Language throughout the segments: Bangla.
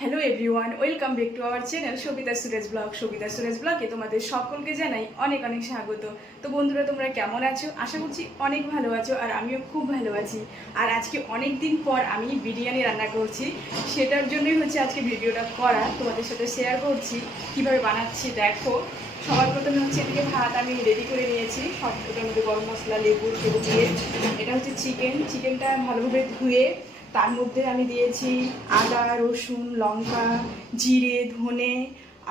Hello everyone, welcome back to our channel Savita Suresh blog. Savita Suresh ব্লগে তোমাদের সকলকে জানাই অনেক অনেক স্বাগত। তো বন্ধুরা, তোমরা কেমন আছো? আশা করছি অনেক ভালো আছো, আর আমিও খুব ভালো আছি। আর আজকে অনেক দিন পর আমি বিরিয়ানি রান্না করছি, সেটার জন্যই হচ্ছে আজকে ভিডিওটা করা, তোমাদের সাথে শেয়ার করছি কিভাবে বানাচ্ছি। দেখো, সবার প্রথমে হচ্ছে এদিকে ভাত আমি রেডি করে নিয়েছি, সব ওটার মধ্যে গরম মশলা, লেবু টেবু দিয়ে। এটা হচ্ছে চিকেনটা ভালোভাবে ধুয়ে তার মধ্যে আমি দিয়েছি আদা, রসুন, লঙ্কা, জিরে, ধনে,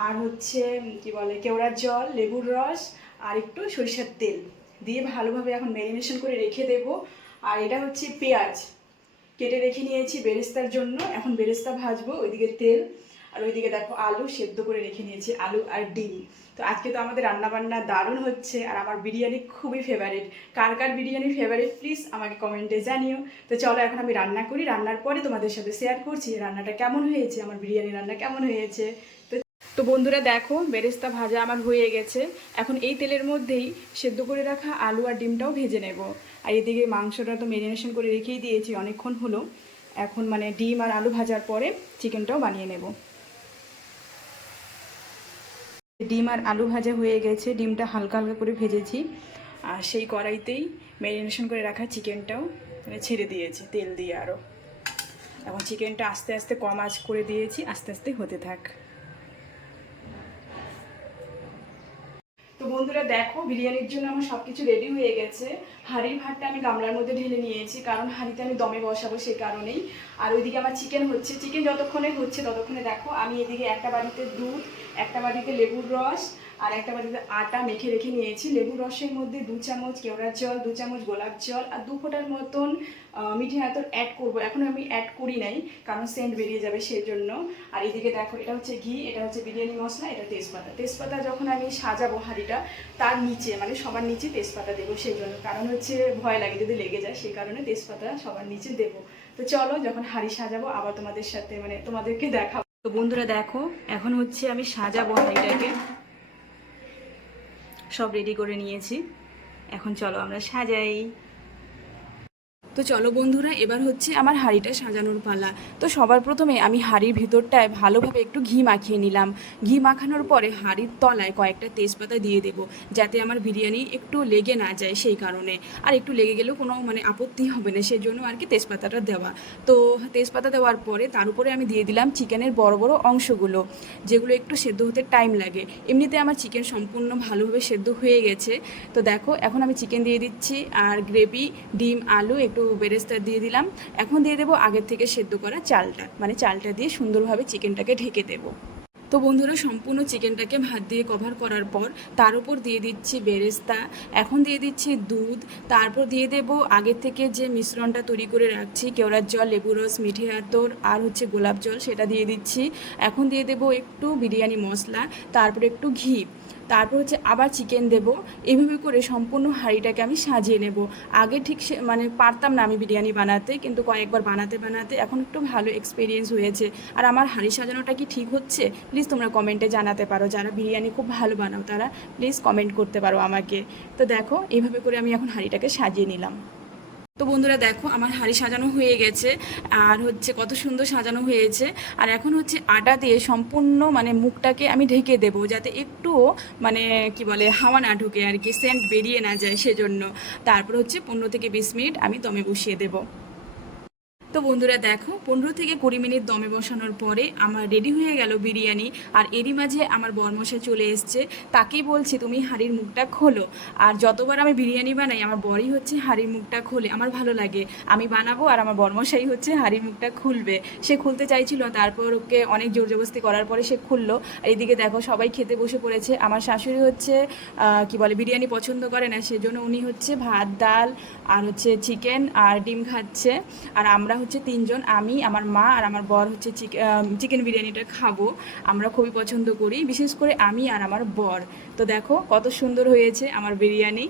আর হচ্ছে কি বলে কেওড়ার জল, লেবুর রস, আর একটু সরিষার তেল দিয়ে ভালোভাবে এখন ম্যারিনেশন করে রেখে দেবো। আর এটা হচ্ছে পেঁয়াজ কেটে রেখে নিয়েছি বেরেস্তার জন্য। এখন বেরেস্তা ভাজবো, ওইদিকে তেল, আর ওইদিকে দেখো আলু সেদ্ধ করে রেখে নিয়েছি, আলু আর ডিম। তো আজকে তো আমাদের রান্নাবান্না দারুণ হচ্ছে, আর আমার বিরিয়ানি খুবই favourite. Car car biryani favourite please আমাকে কমেন্টে জানিও। তো চলো এখন আমি রান্না করি, রান্নার পরে তোমাদের সাথে শেয়ার করছি রান্নাটা কেমন হয়েছে, আমার বিরিয়ানি রান্না কেমন হয়েছে। তো বন্ধুরা দেখো, বেরেস্তা ভাজা আমার হয়ে গেছে। এখন এই তেলের মধ্যেই সেদ্ধ করে রাখা আলু আর ডিমটাও ভেজে নেব। আর এদিকে মাংসটা তো ম্যারিনেশন করে রেখেই দিয়েছি অনেকক্ষণ হলো। এখন মানে ডিম আর আলু ভাজার পরে চিকেনটাও বানিয়ে নেব। ডিম আর আলু ভাজা হয়ে গেছে, ডিমটা হালকা হালকা করে ভেজেছি, আর সেই কড়াইতেই ম্যারিনেশন করে রাখা চিকেনটাও মানে ছেড়ে দিয়েছি তেল দিয়ে আরও। এখন চিকেনটা আস্তে আস্তে কম আঁচ করে দিয়েছি, আস্তে আস্তে হতে থাক। তো বন্ধুরা দেখো, বিরিয়ানির জন্য আমার সব কিছু রেডি হয়ে গেছে। হাঁড়ির ভাতটা আমি গামলার মধ্যে ঢেলে নিয়েছি, কারণ হাঁড়িতে আমি দমে বসাবো সেই কারণেই। আর ওইদিকে আমার চিকেন হচ্ছে, চিকেন যতক্ষণে হচ্ছে ততক্ষণে দেখো আমি এদিকে একটা বাটিতে দুধ, একটা বাটিতে লেবুর রস, আর একটা বাটিতে আটা মেখে রেখে নিয়েছি। লেবুর রসের মধ্যে 2 চামচ কেওড়ার জল, 2 চামচ গোলাপ জল, আর 2 ফোঁটার মতন মিঠে আতর অ্যাড করবো। এখন আমি অ্যাড করি নাই, কারণ সেন্ট বেরিয়ে যাবে সেই জন্য। আর এদিকে দেখো, এটা হচ্ছে ঘি, এটা হচ্ছে বিরিয়ানি মশলা, এটা তেজপাতা। তেজপাতা যখন আমি সাজাবো হাঁড়িটা, তার নিচে মানে সবার নিচে তেজপাতা দেবো সেই জন্য, কারণ হচ্ছে ভয় লাগে যদি লেগে যায়, সেই কারণে তেজপাতা সবার নিচে দেবো। তো চলো, যখন হাঁড়ি সাজাবো আবার তোমাদের সাথে মানে তোমাদেরকে দেখাবো। তো বন্ধুরা দেখো, এখন হচ্ছে আমি সাজাবো হাঁড়িটাকে, সব রেডি করে নিয়েছি। এখন চলো আমরা সাজাই। তো চলো বন্ধুরা, এবার হচ্ছে আমার হাঁড়িটা সাজানোর পালা। তো সবার প্রথমে আমি হাঁড়ির ভিতরটায় ভালোভাবে একটু ঘি মাখিয়ে নিলাম। ঘি মাখানোর পরে হাঁড়ির তলায় কয়েকটা তেজপাতা দিয়ে দেবো, যাতে আমার বিরিয়ানি একটু লেগে না যায় সেই কারণে। আর একটু লেগে গেলেও কোনো মানে আপত্তি হবে না, সেই জন্য আর কি তেজপাতাটা দেওয়া। তো তেজপাতা দেওয়ার পরে তার উপরে আমি দিয়ে দিলাম চিকেনের বড় বড় অংশগুলো, যেগুলো একটু সেদ্ধ হতে টাইম লাগে। এমনিতে আমার চিকেন সম্পূর্ণ ভালোভাবে সেদ্ধ হয়ে গেছে। তো দেখো, এখন আমি চিকেন দিয়ে দিচ্ছি, আর গ্রেভি, ডিম, আলু, একটু বেরেস্তা দিয়ে দিলাম। এখন দিয়ে দেবো আগের থেকে সেদ্ধ করা চালটা, মানে চালটা দিয়ে সুন্দরভাবে চিকেনটাকে ঢেকে দেবো। তো বন্ধুরা, সম্পূর্ণ চিকেনটাকে ভাত দিয়ে কভার করার পর তার উপর দিয়ে দিচ্ছি বেরেস্তা, এখন দিয়ে দিচ্ছি দুধ, তারপর দিয়ে দেব আগের থেকে যে মিশ্রণটা তৈরি করে রাখছি, কেওড়ার জল, লেবুর রস, মিঠে আতর, আর হচ্ছে গোলাপ জল, সেটা দিয়ে দিচ্ছি। এখন দিয়ে দেব একটু বিরিয়ানি মশলা, তারপর একটু ঘি, তারপর হচ্ছে আবার চিকেন দেব। এইভাবে করে সম্পূর্ণ হাঁড়িটাকে আমি সাজিয়ে নেব। আগে ঠিক মানে পারতাম না আমি বিরিয়ানি বানাতে, কিন্তু কয়েকবার বানাতে বানাতে এখন একটু ভালো এক্সপিরিয়েন্স হয়েছে। আর আমার হাঁড়ি সাজানোটা কি ঠিক হচ্ছে প্লিজ তোমরা কমেন্টে জানাতে পারো, যারা বিরিয়ানি খুব ভালো বানাও তারা প্লিজ কমেন্ট করতে পারো আমাকে। তো দেখো, এইভাবে করে আমি এখন হাঁড়িটাকে সাজিয়ে নিলাম। তো বন্ধুরা দেখো, আমার হাঁড়ি সাজানো হয়ে গেছে, আর হচ্ছে কত সুন্দর সাজানো হয়েছে। আর এখন হচ্ছে আটা দিয়ে সম্পূর্ণ মানে মুখটাকে আমি ঢেকে দেবো, যাতে একটুও মানে কি বলে হাওয়া না ঢুকে আর কি, সেন্ট বেরিয়ে না যায় সেজন্য। তারপর হচ্ছে 15 থেকে 20 মিনিট আমি দমে বসিয়ে দেবো। তো বন্ধুরা দেখো, 15 থেকে 20 মিনিট দমে বসানোর পরে আমার রেডি হয়ে গেল বিরিয়ানি। আর এরই মাঝে আমার বরমশাই চলে এসছে, তাকেই বলছি তুমি হাঁড়ির মুখটা খোলো। আর যতবার আমি বিরিয়ানি বানাই আমার বরই হচ্ছে হাঁড়ির মুখটা খোলে, আমার ভালো লাগে। আমি বানাবো আর আমার বরমশাই হচ্ছে হাঁড়ির মুখটা খুলবে। সে খুলতে চাইছিল, তারপর ওকে অনেক জোর জবরদস্তি করার পরে সে খুললো। আর এইদিকে দেখো, সবাই খেতে বসে পড়েছে। আমার শাশুড়ি হচ্ছে কি বলে বিরিয়ানি পছন্দ করে না, সেজন্য উনি হচ্ছে ভাত, ডাল, আর হচ্ছে চিকেন আর ডিম খাচ্ছে। আর আমরা হচ্ছে 3 জন, আমি, আমার মা আর আমার বর হচ্ছে চিকেন বিরিয়ানিটা খাবো। আমরা খুবই পছন্দ করি, বিশেষ করে আমি আর আমার বর। তো দেখো কত সুন্দর হয়েছে আমার বিরিয়ানি।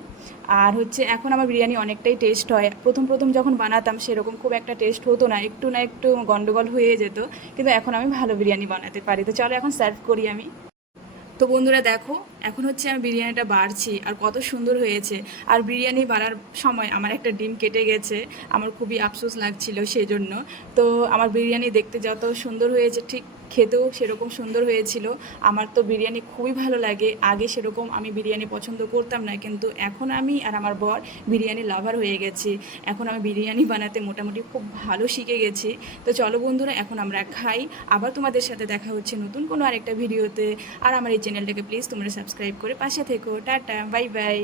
আর হচ্ছে এখন আমার বিরিয়ানি অনেকটাই টেস্ট হয়। প্রথম প্রথম যখন বানাতাম সেরকম খুব একটা টেস্ট হতো না, একটু না একটু গন্ডগোল হয়ে যেত, কিন্তু এখন আমি ভালো বিরিয়ানি বানাতে পারি। তো চলো এখন সার্ভ করি আমি। তো বন্ধুরা দেখো, এখন হচ্ছে আমি বিরিয়ানিটা বাড়ছি আর কত সুন্দর হয়েছে। আর বিরিয়ানি বাড়ার সময় আমার একটা ডিম কেটে গেছে, আমার খুবই আফসোস লাগছিল সেই জন্য। তো আমার বিরিয়ানি দেখতে যত সুন্দর হয়েছে ঠিক খেতেও সেরকম সুন্দর হয়েছিল। আমার তো বিরিয়ানি খুবই ভালো লাগে, আগে সেরকম আমি বিরিয়ানি পছন্দ করতাম না, কিন্তু এখন আমি আর আমার বর বিরিয়ানি লাভার হয়ে গেছি। এখন আমি বিরিয়ানি বানাতে মোটামুটি খুব ভালো শিখে গেছি। তো চলো বন্ধুরা, এখন আমরা খাই। আবার তোমাদের সাথে দেখা হচ্ছে নতুন কোনো আরেকটা ভিডিওতে। আর আমার এই চ্যানেলটাকে প্লিজ তোমরা সাবস্ক্রাইব করে পাশে থেকো। Tata, bye bye.